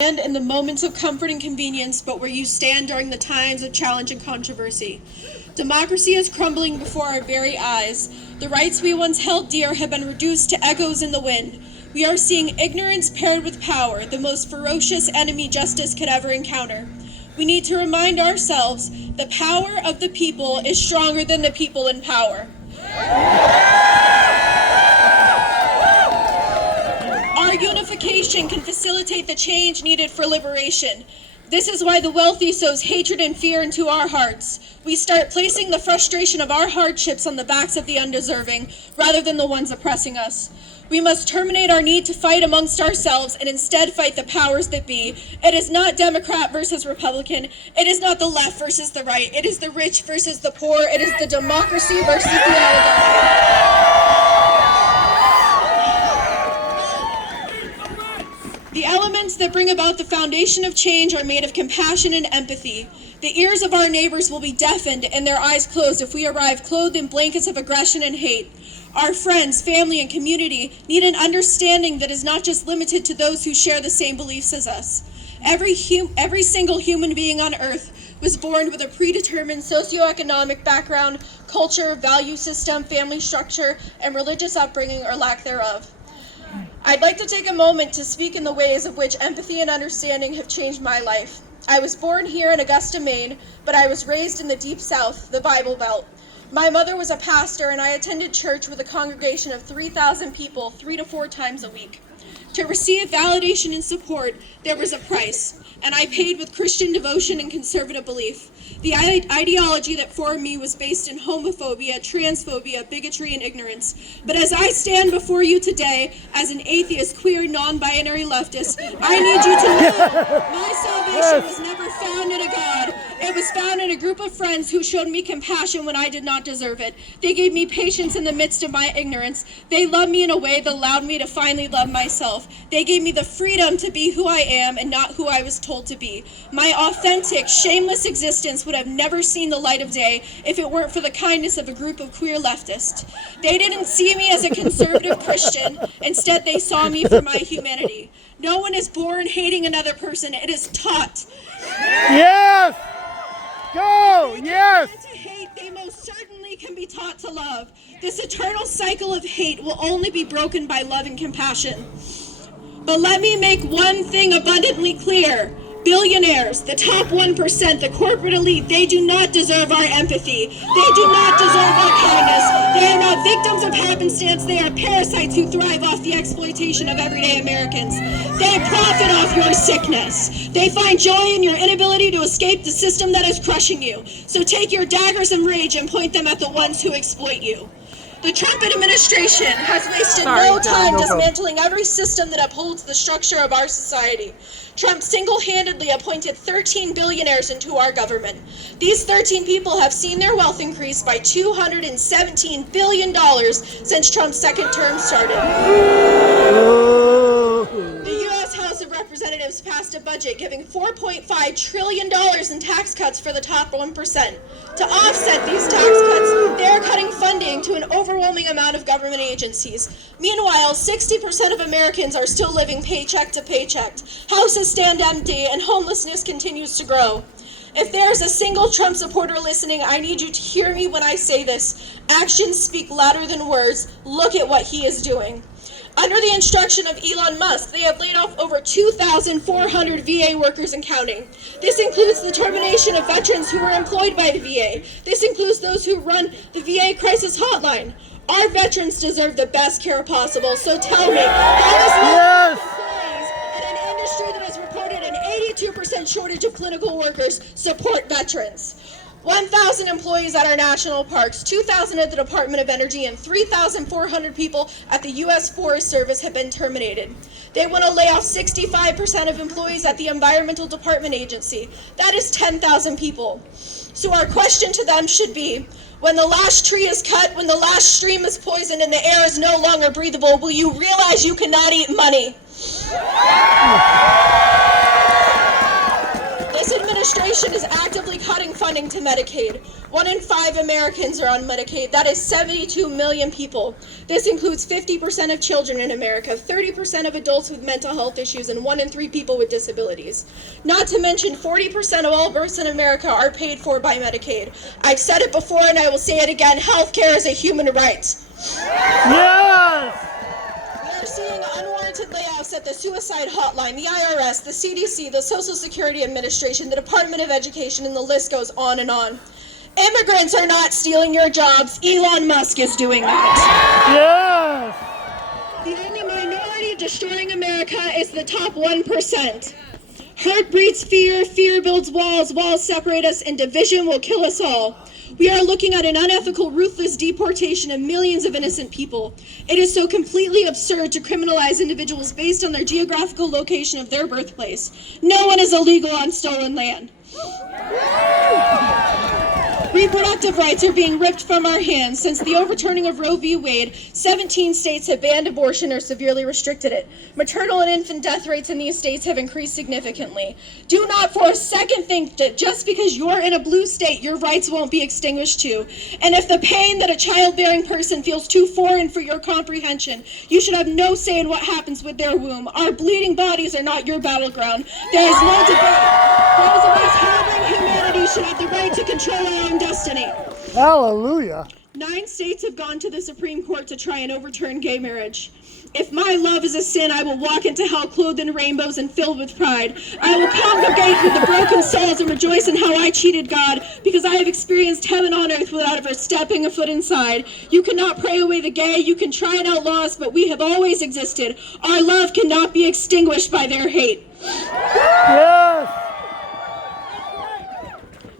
stand in the moments of comfort and convenience, but where you stand during the times of challenge and controversy. Democracy is crumbling before our very eyes. The rights we once held dear have been reduced to echoes in the wind. We are seeing ignorance paired with power, the most ferocious enemy justice could ever encounter. We need to remind ourselves the power of the people is stronger than the people in power. Our unification can facilitate the change needed for liberation. This is why the wealthy sows hatred and fear into our hearts. We start placing the frustration of our hardships on the backs of the undeserving, rather than the ones oppressing us. We must terminate our need to fight amongst ourselves and instead fight the powers that be. It is not Democrat versus Republican. It is not the left versus the right. It is the rich versus the poor. It is the democracy versus the oligarchy. The elements that bring about the foundation of change are made of compassion and empathy. The ears of our neighbors will be deafened and their eyes closed if we arrive clothed in blankets of aggression and hate. Our friends, family, and community need an understanding that is not just limited to those who share the same beliefs as us. Every single human being on earth was born with a predetermined socioeconomic background, culture, value system, family structure, and religious upbringing or lack thereof. I'd like to take a moment to speak in the ways of which empathy and understanding have changed my life. I was born here in Augusta, Maine, but I was raised in the Deep South, the Bible Belt. My mother was a pastor, and I attended church with a congregation of 3,000 people 3 to 4 times a week. To receive validation and support, there was a price, and I paid with Christian devotion and conservative belief. The ideology that formed me was based in homophobia, transphobia, bigotry, and ignorance. But as I stand before you today, as an atheist, queer, non-binary leftist, I need you to know my salvation was never found in a God. It was found in a group of friends who showed me compassion when I did not deserve it. They gave me patience in the midst of my ignorance. They loved me in a way that allowed me to finally love myself. They gave me the freedom to be who I am and not who I was told to be. My authentic, shameless existence would have never seen the light of day if it weren't for the kindness of a group of queer leftists. They didn't see me as a conservative Christian. Instead, they saw me for my humanity. No one is born hating another person. It is taught. Yes! Go! Yes! To hate, they most certainly can be taught to love. This eternal cycle of hate will only be broken by love and compassion. But let me make one thing abundantly clear. Billionaires, the top 1%, the corporate elite, they do not deserve our empathy. They do not deserve our kindness. They are not victims of happenstance. They are parasites who thrive off the exploitation of everyday Americans. They profit off your sickness. They find joy in your inability to escape the system that is crushing you. So take your daggers of rage and point them at the ones who exploit you. The Trump administration has wasted no time dismantling every system that upholds the structure of our society. Trump single-handedly appointed 13 billionaires into our government. These 13 people have seen their wealth increase by $217 billion since Trump's second term started. The U.S. House of Representatives passed a budget giving $4.5 trillion in tax cuts for the top 1%. To offset these tax cuts, they are cutting funding to an overwhelming amount of government agencies. Meanwhile, 60% of Americans are still living paycheck to paycheck. Houses stand empty, and homelessness continues to grow. If there is a single Trump supporter listening, I need you to hear me when I say this. Actions speak louder than words. Look at what he is doing. Under the instruction of Elon Musk, they have laid off over 2,400 VA workers and counting. This includes the termination of veterans who were employed by the VA. This includes those who run the VA crisis hotline. Our veterans deserve the best care possible, so tell me, how is employees in an industry that has reported an 82% shortage of clinical workers support veterans? 1,000 employees at our national parks, 2,000 at the Department of Energy, and 3,400 people at the U.S. Forest Service have been terminated. They want to lay off 65% of employees at the Environmental Department Agency. That is 10,000 people. So our question to them should be, when the last tree is cut, when the last stream is poisoned, and the air is no longer breathable, will you realize you cannot eat money? This administration is actively cutting funding to Medicaid. 1 in 5 Americans are on Medicaid. That is 72 million people. This includes 50% of children in America, 30% of adults with mental health issues, and 1 in 3 people with disabilities. Not to mention 40% of all births in America are paid for by Medicaid. I've said it before and I will say it again, health care is a human right. Yes! We are seeing unwarranted layoffs at the suicide hotline, the IRS, the CDC, the Social Security Administration, the Department of Education, and the list goes on and on. Immigrants are not stealing your jobs. Elon Musk is doing that. Yes! The only minority destroying America is the top 1%. Hurt breeds fear, fear builds walls, walls separate us, and division will kill us all. We are looking at an unethical, ruthless deportation of millions of innocent people. It is so completely absurd to criminalize individuals based on their geographical location of their birthplace. No one is illegal on stolen land. Reproductive rights are being ripped from our hands. Since the overturning of Roe v. Wade, 17 states have banned abortion or severely restricted it. Maternal and infant death rates in these states have increased significantly. Do not for a second think that just because you're in a blue state, your rights won't be extinguished too. And if the pain that a childbearing person feels too foreign for your comprehension, you should have no say in what happens with their womb. Our bleeding bodies are not your battleground. There is no debate. Those of us harboring humanity should have the right to control our own destiny. Hallelujah. 9 states have gone to the Supreme Court to try and overturn gay marriage. If my love is a sin, I will walk into hell clothed in rainbows and filled with pride. I will congregate with the broken souls and rejoice in how I cheated God, because I have experienced heaven on earth without ever stepping a foot inside. You cannot pray away the gay, you can try and outlaw us, but we have always existed. Our love cannot be extinguished by their hate. Yes!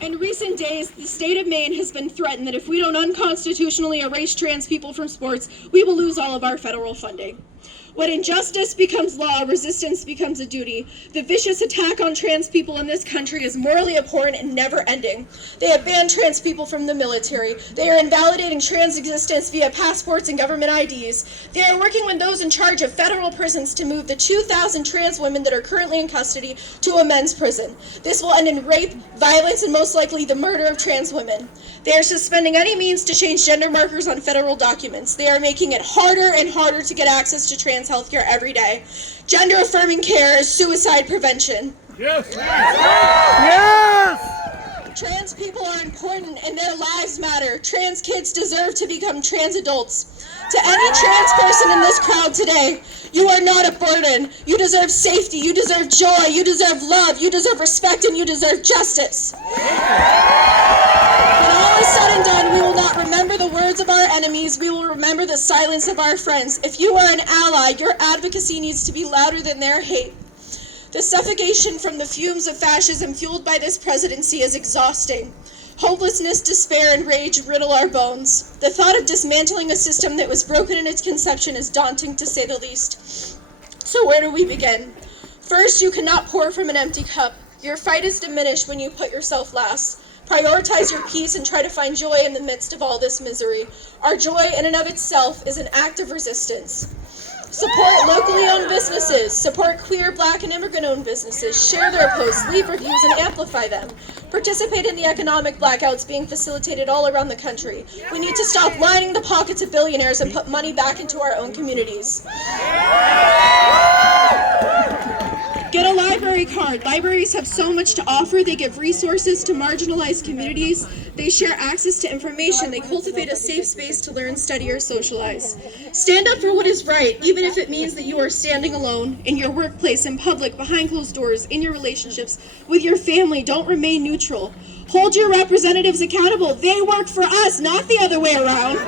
In recent days, the state of Maine has been threatened that if we don't unconstitutionally erase trans people from sports, we will lose all of our federal funding. When injustice becomes law, resistance becomes a duty. The vicious attack on trans people in this country is morally abhorrent and never ending. They have banned trans people from the military. They are invalidating trans existence via passports and government IDs. They are working with those in charge of federal prisons to move the 2,000 trans women that are currently in custody to a men's prison. This will end in rape, violence, and most likely the murder of trans women. They are suspending any means to change gender markers on federal documents. They are making it harder and harder to get access to trans healthcare every day. Gender-affirming care is suicide prevention. Yes! Yes! Trans people are important and their lives matter. Trans kids deserve to become trans adults. To any trans person in this crowd today, you are not a burden. You deserve safety, you deserve joy, you deserve love, you deserve respect, and you deserve justice. When all is said and done, we will not remember the words of our enemies, we will remember the silence of our friends. If you are an ally, your advocacy needs to be louder than their hate. The suffocation from the fumes of fascism fueled by this presidency is exhausting. Hopelessness, despair, and rage riddle our bones. The thought of dismantling a system that was broken in its conception is daunting, to say the least. So where do we begin? First, you cannot pour from an empty cup. Your fight is diminished when you put yourself last. Prioritize your peace and try to find joy in the midst of all this misery. Our joy in and of itself is an act of resistance. Support locally owned businesses. Support queer, Black, and immigrant-owned businesses. Share their posts, leave reviews, and amplify them. Participate in the economic blackouts being facilitated all around the country. We need to stop lining the pockets of billionaires and put money back into our own communities. Get a library card. Libraries have so much to offer. They give resources to marginalized communities. They share access to information. They cultivate a safe space to learn, study, or socialize. Stand up for what is right, even if it means that you are standing alone, in your workplace, in public, behind closed doors, in your relationships, with your family. Don't remain neutral. Hold your representatives accountable. They work for us, not the other way around.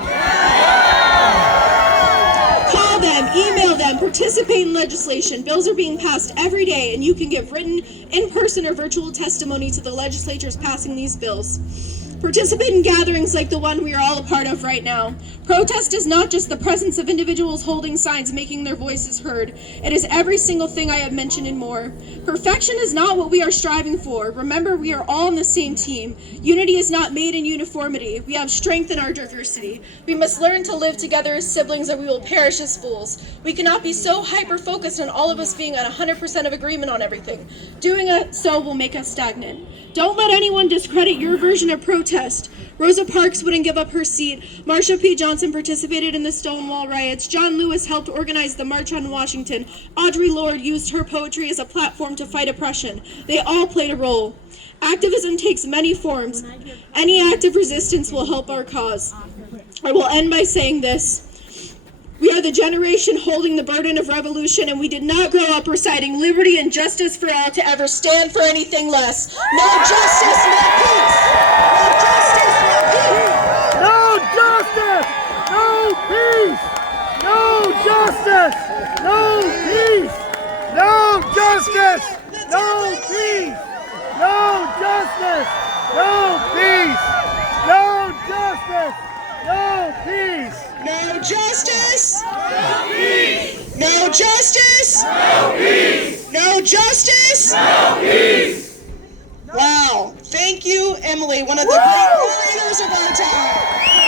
Call them, email them, participate in legislation. Bills are being passed every day, and you can give written, in-person, or virtual testimony to the legislatures passing these bills. Participate in gatherings like the one we are all a part of right now. Protest is not just the presence of individuals holding signs making their voices heard. It is every single thing I have mentioned and more. Perfection is not what we are striving for. Remember, we are all on the same team. Unity is not made in uniformity. We have strength in our diversity. We must learn to live together as siblings, or we will perish as fools. We cannot be so hyper-focused on all of us being at 100% of agreement on everything. Doing so will make us stagnant. Don't let anyone discredit your version of protest protest. Rosa Parks wouldn't give up her seat. Marsha P. Johnson participated in the Stonewall riots. John Lewis helped organize the March on Washington. Audre Lorde used her poetry as a platform to fight oppression. They all played a role. Activism takes many forms. Any act of resistance will help our cause. I will end by saying this. We are the generation holding the burden of revolution, and we did not grow up reciting liberty and justice for all to ever stand for anything less. No justice, no peace. No justice, no peace. No justice! No peace! No justice! No peace! No justice! No peace! No justice! No peace! No justice! No peace! No justice. No peace! No justice. No peace! No justice. No peace! Wow. Thank you, Emilie, one of the great warriors of our time.